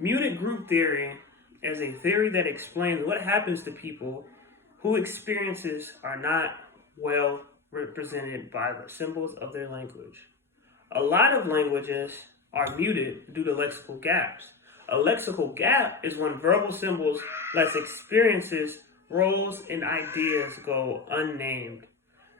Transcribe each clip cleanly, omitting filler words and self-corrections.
Muted group theory is a theory that explains what happens to people whose experiences are not well represented by the symbols of their language. A lot of languages are muted due to lexical gaps. A lexical gap is when verbal symbols lets experiences, roles, and ideas go unnamed.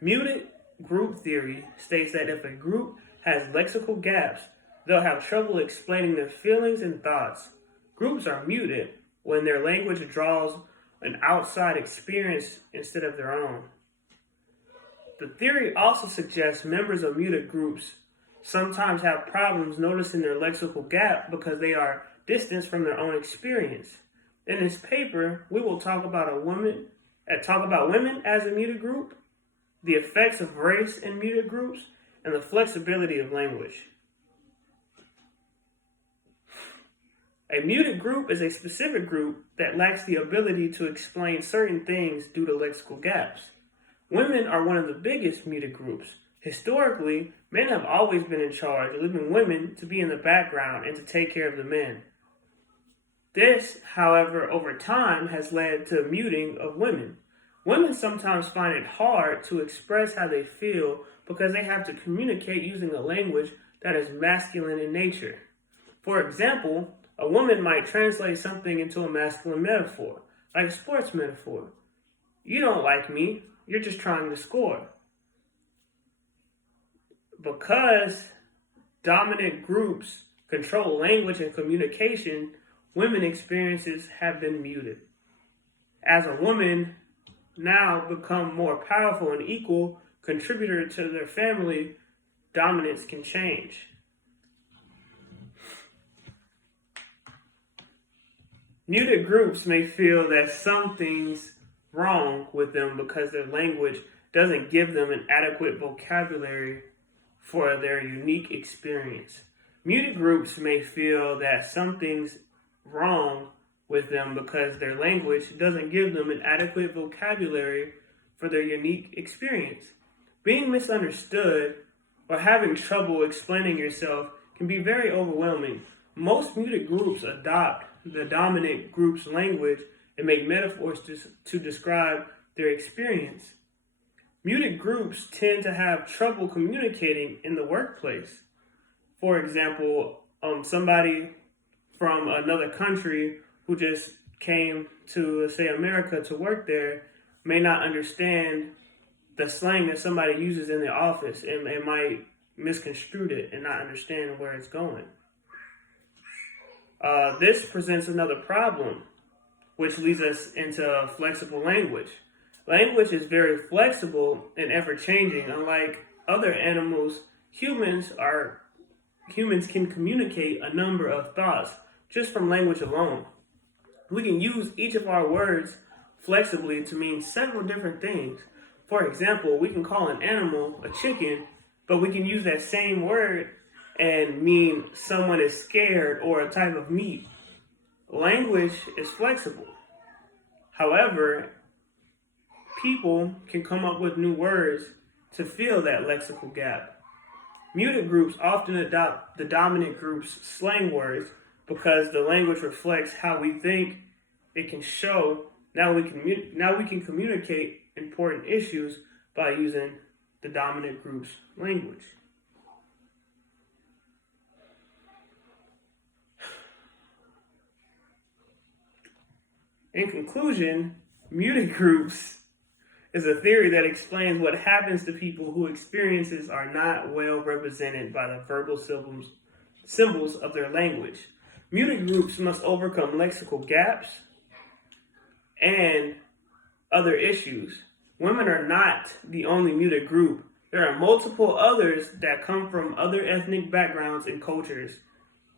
Muted group theory states that if a group has lexical gaps, they'll have trouble explaining their feelings and thoughts. Groups are muted when their language draws an outside experience instead of their own. The theory also suggests members of muted groups sometimes have problems noticing their lexical gap because they are distanced from their own experience. In this paper, we will talk about women as a muted group, the effects of race in muted groups, and the flexibility of language. A muted group is a specific group that lacks the ability to explain certain things due to lexical gaps. Women are one of the biggest muted groups. Historically, men have always been in charge, leaving women to be in the background and to take care of the men. This, however, over time has led to muting of women. Women sometimes find it hard to express how they feel because they have to communicate using a language that is masculine in nature. For example, a woman might translate something into a masculine metaphor, like a sports metaphor. You don't like me, you're just trying to score. Because dominant groups control language and communication, women experiences have been muted. As a woman now become more powerful and equal contributor to their family, dominance can change. Muted groups may feel that something's wrong with them because their language doesn't give them an adequate vocabulary for their unique experience. Muted groups may feel that something's wrong with them because their language doesn't give them an adequate vocabulary for their unique experience. Being misunderstood or having trouble explaining yourself can be very overwhelming. Most muted groups adopt the dominant group's language and make metaphors to describe their experience. Muted groups tend to have trouble communicating in the workplace. For example, somebody from another country who just came to, say, America to work there may not understand the slang that somebody uses in the office and might misconstrue it and not understand where it's going. This presents another problem, which leads us into flexible language. Language is very flexible and ever-changing. Unlike other animals, humans can communicate a number of thoughts just from language alone. We can use each of our words flexibly to mean several different things. For example, we can call an animal a chicken, but we can use that same word and mean someone is scared or a type of meat. Language is flexible. However, people can come up with new words to fill that lexical gap. Muted groups often adopt the dominant group's slang words because the language reflects how we think it can show. Now we can communicate important issues by using the dominant group's language. In conclusion, muted groups is a theory that explains what happens to people whose experiences are not well represented by the verbal symbols of their language. Muted groups must overcome lexical gaps and other issues. Women are not the only muted group. There are multiple others that come from other ethnic backgrounds and cultures.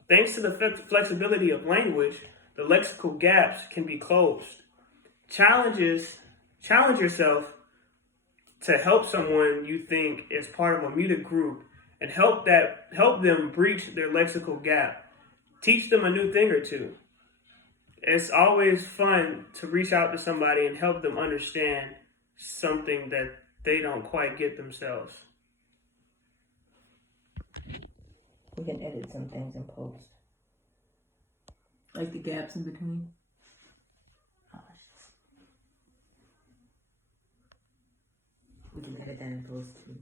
Thanks to the flexibility of language, the lexical gaps can be closed. Challenge yourself to help someone you think is part of a muted group and help them breach their lexical gap. Teach them a new thing or two. It's always fun to reach out to somebody and help them understand something that they don't quite get themselves. We can edit some things in post. Like the gaps in between. We can edit that in post too.